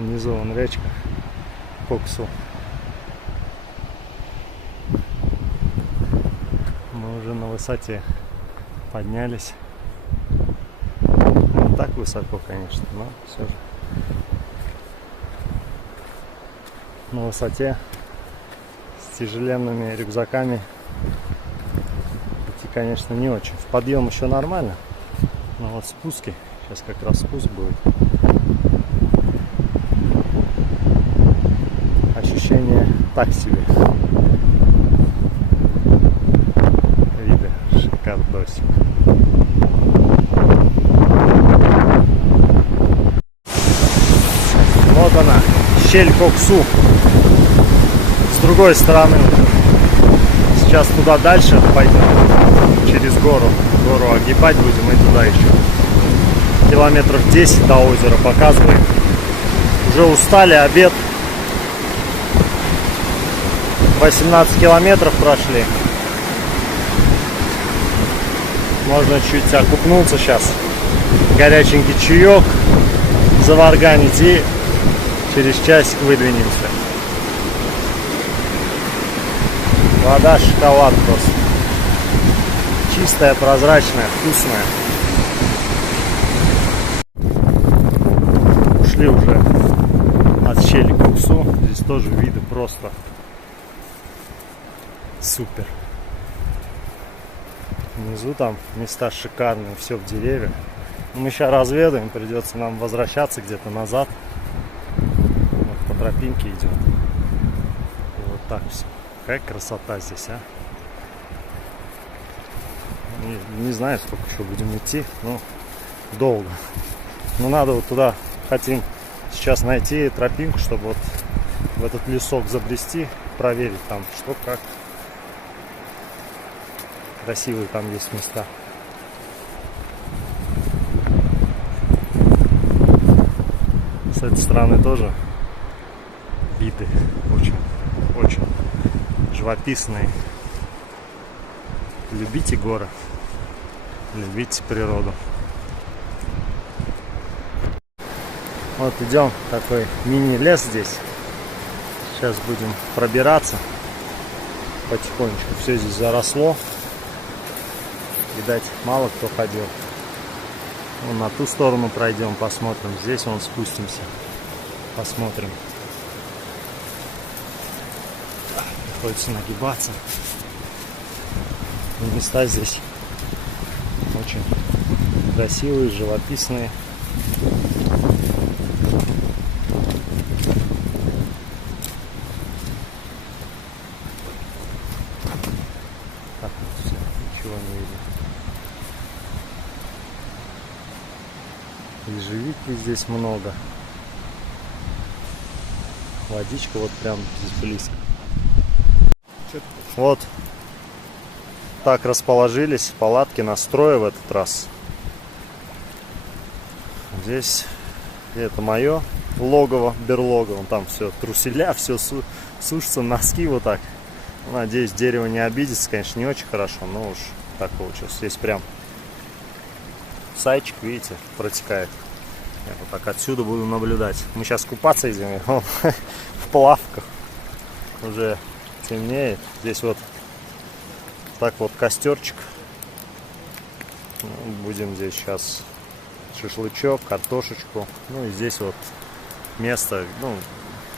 Внизу вон речка Коксу. Мы уже на высоте поднялись. Не так высоко, конечно, но все же. На высоте с тяжеленными рюкзаками идти, конечно, не очень. В подъем еще нормально, но вот спуски, сейчас как раз спуск будет. Ощущение так себе. Виды, шикардосик. Вот она, щель Коксу. С другой стороны уже. Сейчас туда дальше пойдем. Через гору. Гору огибать будем и туда еще. Километров 10 до озера показывает. Уже устали, обед. 18 километров прошли. Можно чуть окупнуться сейчас. Горяченький чаек заварганить и через часик выдвинемся. Вода шоколад просто. Чистая, прозрачная, вкусная. Ушли уже от щели Коксу. Здесь тоже виды просто супер. Внизу там места шикарные, все в деревьях. Мы сейчас разведаем, придется нам возвращаться где-то назад. Вот по тропинке идем. И вот так все. Какая красота здесь, а? Не знаю, сколько еще будем идти, но долго. Но надо вот туда, хотим сейчас найти тропинку, чтобы вот в этот лесок забрести, проверить там что как. Красивые там есть места. С этой стороны тоже виды очень живописные. Любите горы, любите природу. Вот идем, такой мини-лес здесь. Сейчас будем пробираться потихонечку. Все здесь заросло. Видать, мало кто ходил. Вон на ту сторону пройдем, посмотрим. Здесь вон спустимся, посмотрим. Приходится нагибаться. И места здесь очень красивые, живописные. Так вот все, ничего не видно. Ежевики здесь много. Водичка вот прям здесь близко. Вот так расположились палатки на строе в этот раз. Здесь это мое логово, берлога. Вон там все труселя, все сушится, носки вот так. Надеюсь, дерево не обидится. Конечно, не очень хорошо, но уж так получилось. Здесь прям сайчик, видите, протекает. Я вот так отсюда буду наблюдать. Мы сейчас купаться идем в плавках. Уже темнеет. Здесь вот так вот костерчик. Будем здесь сейчас шашлычок, картошечку. Ну и здесь вот место. Ну,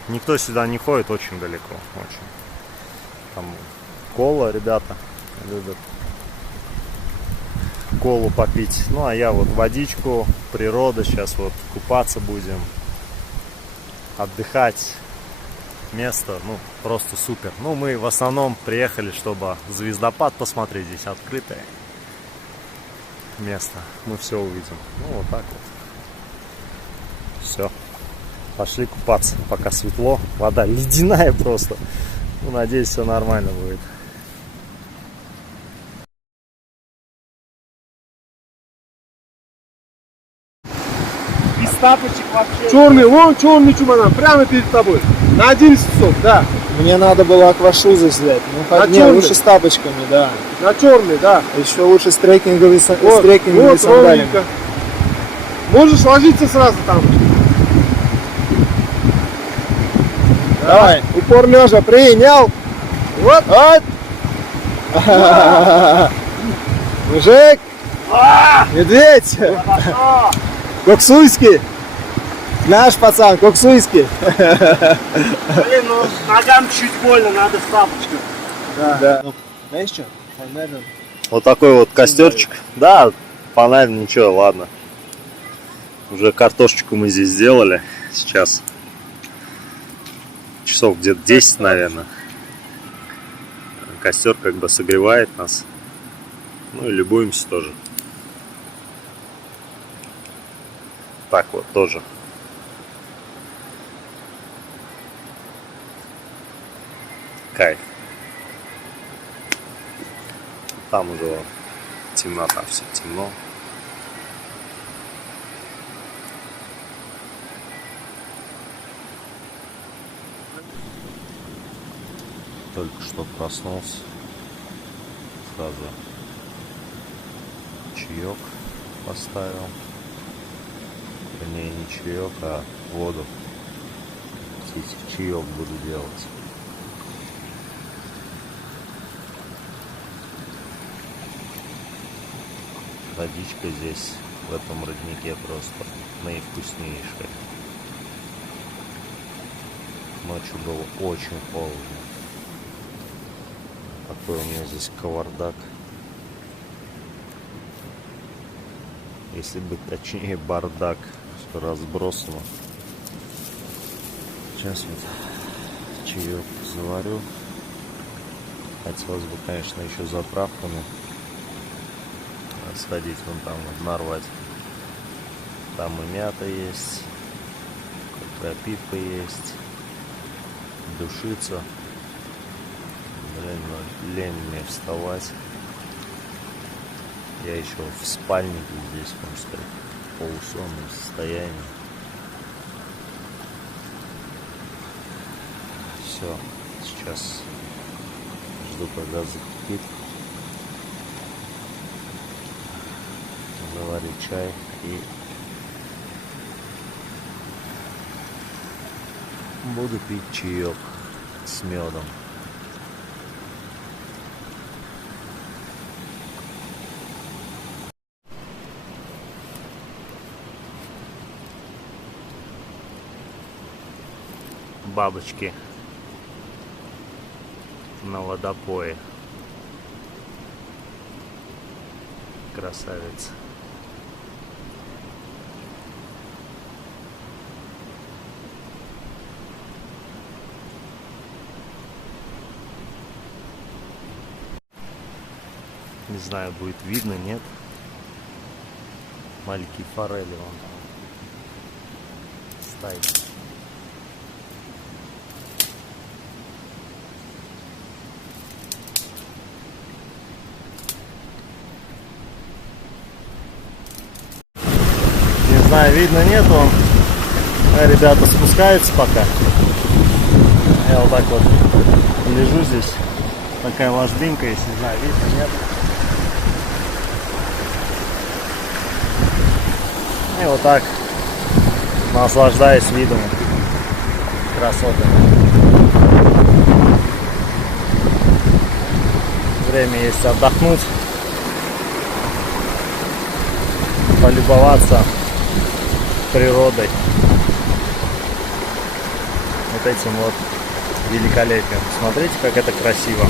никто сюда не ходит, очень далеко. Очень. Там кола, ребята любят колу попить. Ну а я вот водичку, природа. Сейчас вот купаться будем, отдыхать. Место, ну, просто супер. Ну, мы в основном приехали, чтобы звездопад посмотреть. Здесь открытое место. Мы все увидим. Ну, вот так вот. Все. Пошли купаться, пока светло. Вода ледяная просто. Ну, надеюсь, все нормально будет. Без тапочек вообще. Черный, вон черный чемодан, прямо перед тобой. На 11 часов, да. Мне надо было аквашузы взять. Ну, не, лучше с тапочками, да. На черный, да. Еще лучше с трекинговыми Вот, сандалиями. ровненько. Можешь ложиться сразу там. Давай, упор лежа, принял. Вот. Вот. Мужик. Медведь. Хорошо. Коксуйский. Наш пацан, коксуйский. Блин, ну ногам чуть больно, надо с тапочкой. Да. Знаешь что? Фонарь. Вот такой вот костерчик. Да, фонарь, ничего, ладно. Уже картошечку мы здесь сделали. Сейчас часов где-то 10, наверное. Костер как бы согревает нас. Ну и любуемся тоже. Так вот тоже. Кайф. Там уже темнота, все темно. Только что проснулся. Сразу чаек поставил. Вернее, не чаек, а воду. Чаек буду делать. Водичка здесь, в этом роднике, просто наивкуснейшая. Ночью было очень холодно. Такой у меня здесь кавардак. Если быть точнее, бардак. Все разбросано. Сейчас вот чаек заварю. Хотелось бы, конечно, еще заправками сходить вон там, вот, нарвать. Там и мята есть, крапивка есть, душица. Блин, ну, лень мне вставать. Я еще в спальнике здесь, можно сказать, в полусонном состоянии. Все, сейчас жду, когда закипит. Заварю чай и буду пить чаек с медом. Бабочки на водопое. Красавица. Не знаю, будет видно, нет. Маленькие форели вон там. Стайки. Не знаю, видно, нету. Ребята спускаются пока. Я вот так вот лежу здесь. Такая ложбинка, если не знаю, видно, нет. И вот так наслаждаюсь видом красоты. Время есть отдохнуть, полюбоваться природой, вот этим вот великолепием. Смотрите, как это красиво.